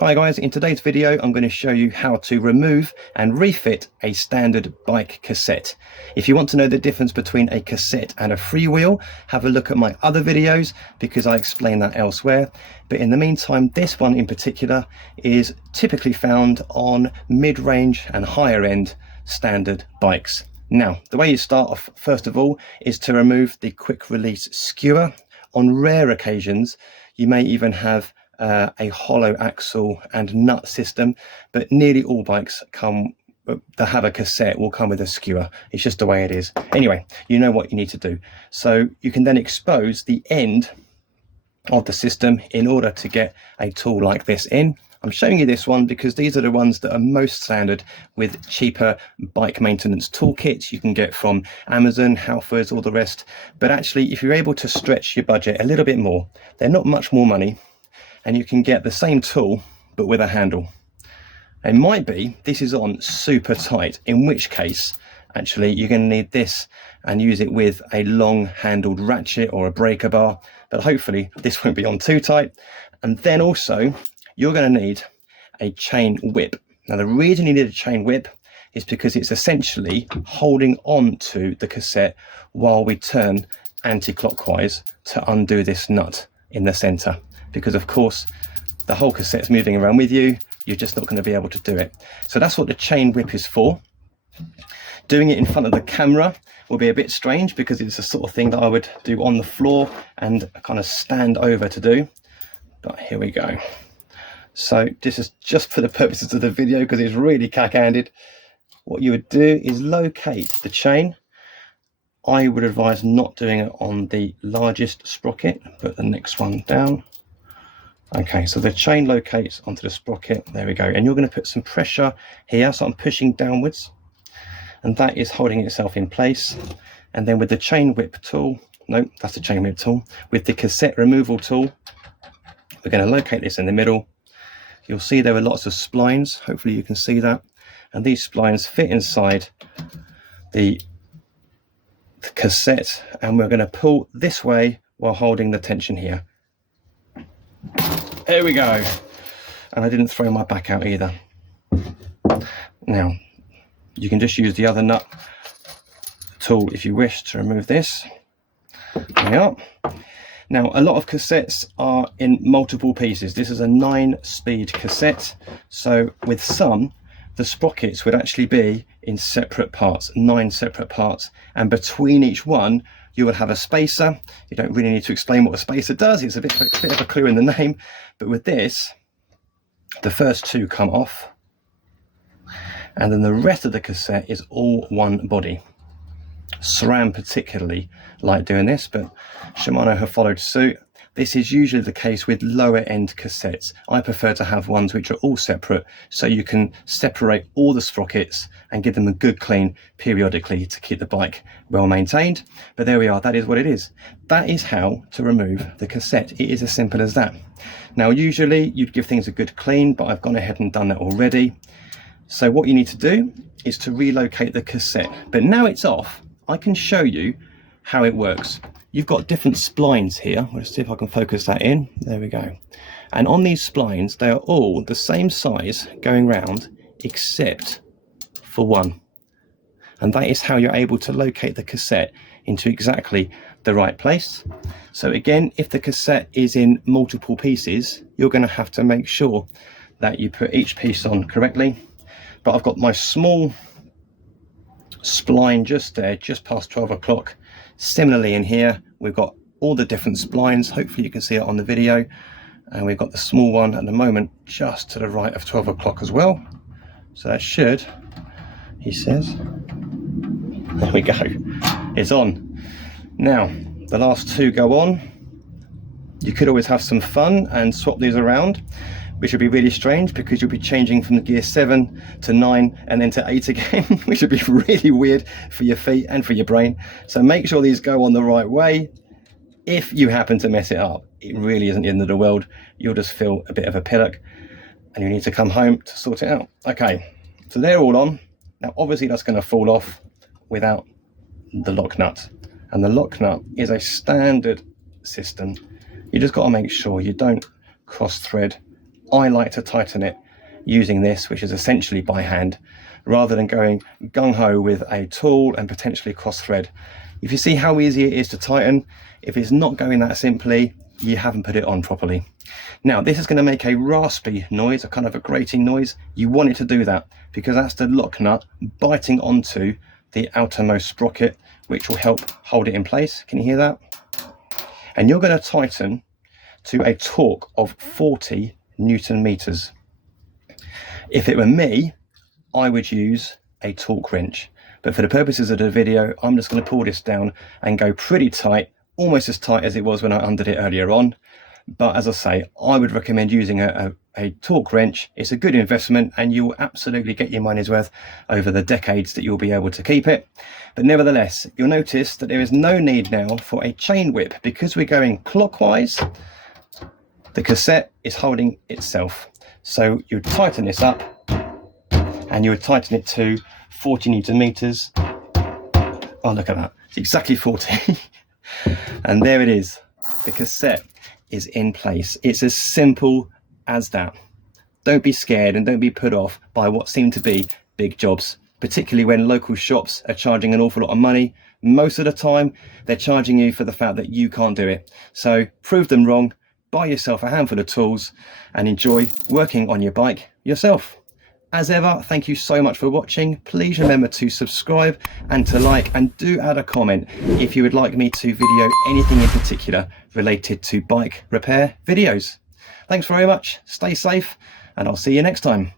Hi guys, in today's video I'm going to show you how to remove and refit a standard bike cassette. If you want to know the difference between a cassette and a freewheel, have a look at my other videos because I explain that elsewhere. But in the meantime, this one in particular is typically found on mid-range and higher end standard bikes. Now, the way you start off first of all is to remove the quick release skewer. On rare occasions, you may even have a hollow axle and nut system, but nearly all bikes that have a cassette will come with a skewer. It's just the way it is. Anyway, you know what you need to do. So you can then expose the end of the system in order to get a tool like this in. I'm showing you this one because these are the ones that are most standard with cheaper bike maintenance toolkits you can get from Amazon, Halfords, all the rest. But actually, if you're able to stretch your budget a little bit more, they're not much more money, and you can get the same tool but with a handle. It might be this is on super tight, in which case actually you're going to need this and use it with a long handled ratchet or a breaker bar, but hopefully this won't be on too tight. And then also you're going to need a chain whip. Now the reason you need a chain whip is because it's essentially holding on to the cassette while we turn anti-clockwise to undo this nut in the center. Because of course the whole cassette's moving around with you, you're just not going to be able to do it. So that's what the chain whip is for. Doing it in front of the camera will be a bit strange because it's the sort of thing that I would do on the floor and kind of stand over to do. But here we go. So this is just for the purposes of the video because it's really cack-handed. What you would do is locate the chain. I would advise not doing it on the largest sprocket, but the next one down. Okay, so the chain locates onto the sprocket. There we go. And you're going to put some pressure here. So I'm pushing downwards, and that is holding itself in place. And then with the chain whip tool, no, that's the chain whip tool. With the cassette removal tool, we're going to locate this in the middle. You'll see there are lots of splines. Hopefully you can see that. And these splines fit inside the cassette, and we're going to pull this way while holding the tension here. There we go. And I didn't throw my back out either. Now you can just use the other nut tool if you wish to remove this. There we are. Now a lot of cassettes are in multiple pieces. This is a 9-speed cassette, so with some the sprockets would actually be in separate parts, 9 separate parts, and between each one you will have a spacer. You don't really need to explain what a spacer does, it's a bit of a clue in the name. But with this, the first 2 come off, and then the rest of the cassette is all one body. SRAM particularly like doing this, but Shimano have followed suit. This is usually the case with lower end cassettes. I prefer to have ones which are all separate, so you can separate all the sprockets and give them a good clean periodically to keep the bike well maintained. But there we are, that is what it is. That is how to remove the cassette. It is as simple as that. Now usually you'd give things a good clean, but I've gone ahead and done that already. So what you need to do is to relocate the cassette. But now it's off, I can show you how it works. You've got different splines here. Let's see if I can focus that in. There we go. And on these splines, they are all the same size going round except for one. And that is how you're able to locate the cassette into exactly the right place. So again, if the cassette is in multiple pieces, you're going to have to make sure that you put each piece on correctly. But I've got my small spline just there, just past 12 o'clock. Similarly in here, we've got all the different splines. Hopefully you can see it on the video. And we've got the small one at the moment just to the right of 12 o'clock as well. So that should, he says, there we go, it's on. Now, the last 2 go on. You could always have some fun and swap these around, which would be really strange because you'll be changing from the gear 7 to 9 and then to 8 again, which would be really weird for your feet and for your brain. So make sure these go on the right way. If you happen to mess it up, it really isn't the end of the world. You'll just feel a bit of a pillock and you need to come home to sort it out. Okay, so they're all on. Now obviously that's going to fall off without the lock nut. And the lock nut is a standard system. You just got to make sure you don't cross thread I like to tighten it using this, which is essentially by hand, rather than going gung-ho with a tool and potentially cross thread. If you see how easy it is to tighten, if it's not going that simply, you haven't put it on properly. Now this is going to make a raspy noise, a kind of a grating noise. You want it to do that because that's the lock nut biting onto the outermost sprocket, which will help hold it in place. Can you hear that? And you're going to tighten to a torque of 40 Newton meters. If it were me, I would use a torque wrench, but for the purposes of the video, I'm just going to pull this down and go pretty tight, almost as tight as it was when I undid it earlier on. But as I say, I would recommend using a torque wrench. It's a good investment and you will absolutely get your money's worth over the decades that you'll be able to keep it. But nevertheless, you'll notice that there is no need now for a chain whip because we're going clockwise. The cassette is holding itself. So you tighten this up and you would tighten it to 40 Newton meters. Oh, look at that. It's exactly 40. And there it is. The cassette is in place. It's as simple as that. Don't be scared and don't be put off by what seem to be big jobs, particularly when local shops are charging an awful lot of money. Most of the time, they're charging you for the fact that you can't do it. So prove them wrong, buy yourself a handful of tools and enjoy working on your bike yourself. As ever, thank you so much for watching. Please remember to subscribe and to like, and do add a comment if you would like me to video anything in particular related to bike repair videos. Thanks very much, stay safe, and I'll see you next time.